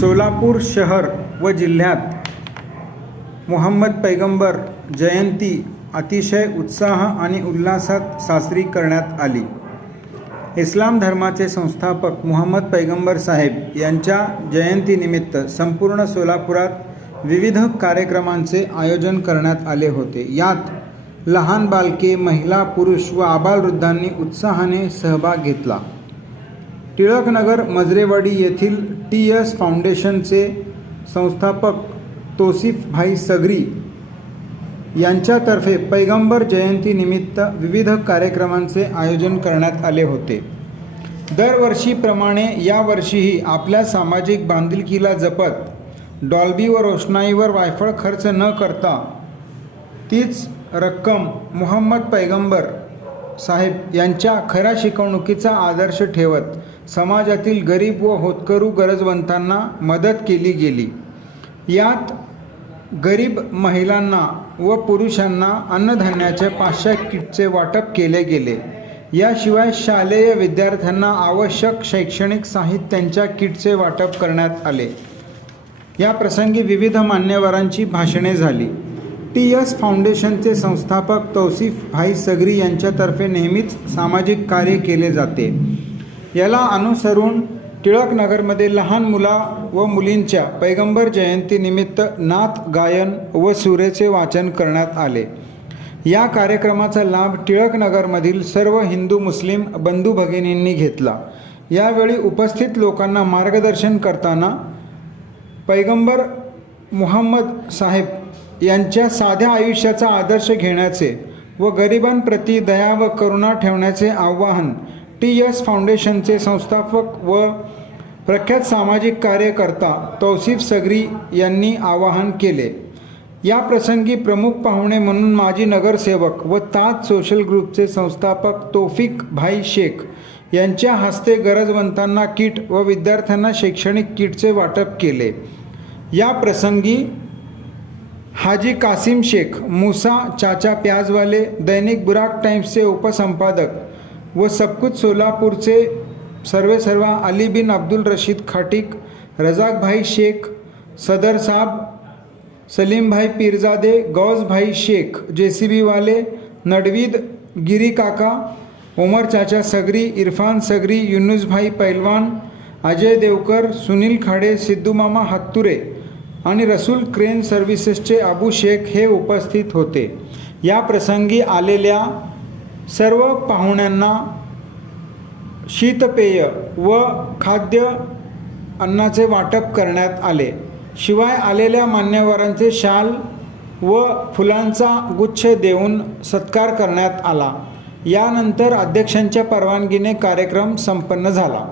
सोलापूर शहर व जिल्ह्यात मोहम्मद पैगंबर जयंती अतिशय उत्साह आणि उल्हासात साजरी करण्यात आली. इस्लाम धर्माचे संस्थापक मोहम्मद पैगंबर साहेब यांच्या जयंतीनिमित्त संपूर्ण सोलापुरात विविध कार्यक्रमांचे आयोजन करण्यात आले होते. यात लहान बालके महिला पुरुष व आबालवृद्धांनी उत्साहाने सहभाग घेतला. टिळकनगर मजरेवाडी येथील टी एस फाउंडेशनचे संस्थापक तोसिफभाई सगरी यांच्यातर्फे पैगंबर जयंतीनिमित्त विविध कार्यक्रमांचे आयोजन करण्यात आले होते. दरवर्षीप्रमाणे यावर्षीही आपल्या सामाजिक बांधिलकीला जपत डॉल्बी व रोषणाईवर वायफळ खर्च न करता तीच रक्कम मोहम्मद पैगंबर साहेब यांच्या खऱ्या शिकवणुकीचा आदर्श ठेवत समाजातील गरीब व होतकरू गरजवंतांना मदत केली गेली. यात गरीब महिलांना व पुरुषांना अन्नधान्याचे पाचशे किटचे वाटप केले गेले. याशिवाय शालेय विद्यार्थ्यांना आवश्यक शैक्षणिक साहित्यांच्या किटचे वाटप करण्यात आले. या प्रसंगी विविध मान्यवरांची भाषणे झाली. टी एस फाउंडेशनचे संस्थापक तौसिफ भाई सगरी यांच्यातर्फे नेहमीच सामाजिक कार्य केले जाते. याला अनुसरून टिळकनगरमध्ये लहान मुला व मुलींच्या पैगंबर जयंतीनिमित्त नाथ गायन व सुरेचे वाचन करण्यात आले. या कार्यक्रमाचा लाभ टिळकनगरमधील सर्व हिंदू मुस्लिम बंधू भगिनींनी घेतला. यावेळी उपस्थित लोकांना मार्गदर्शन करताना पैगंबर मुहम्मद साहेब यांच्या साध्या आयुष्याचा आदर्श घेण्याचे व गरिबांप्रती दया व करुणा ठेवण्याचे आवाहन टी एस फाउंडेशनचे संस्थापक व प्रख्यात सामाजिक कार्यकर्ता तौसिफ सगरी यांनी आवाहन केले. या प्रसंगी प्रमुख पाहुणे म्हणून माजी नगरसेवक व ताज सोशल ग्रुपचे संस्थापक तोफिक भाई शेख यांच्या हस्ते गरजवंतांना किट व विद्यार्थ्यांना शैक्षणिक किटचे वाटप केले. या प्रसंगी हाजी कासिम शेख मुसा चाचा प्याजवाले दैनिक बुराक टाइम्सचे उपसंपादक व सबकुत सोलापूरचे सर्वे सर्वा अली बिन अब्दुल रशीद खाटिक रजाकभाई शेख सदर साहब सलीमभाई पीरजादे गौजभाई शेख जे सी बीवाले नडवीद गिरी काका उमर चाचा सगरी इरफान सगरी युनुसभाई पैलवान अजय देवकर सुनील खाडे सिद्धूमामा हत्तुरे आणि रसूल क्रेन सर्व्हिसेसचे अबू शेख हे उपस्थित होते. या प्रसंगी आलेल्या सर्व पाहुण्यांना शीतपेय व खाद्य अन्नाचे वाटप करण्यात आले. शिवाय आलेल्या मान्यवरांचे शाल व फुलांचा गुच्छ देऊन सत्कार करण्यात आला. यानंतर अध्यक्षांच्या परवानगीने कार्यक्रम संपन्न झाला.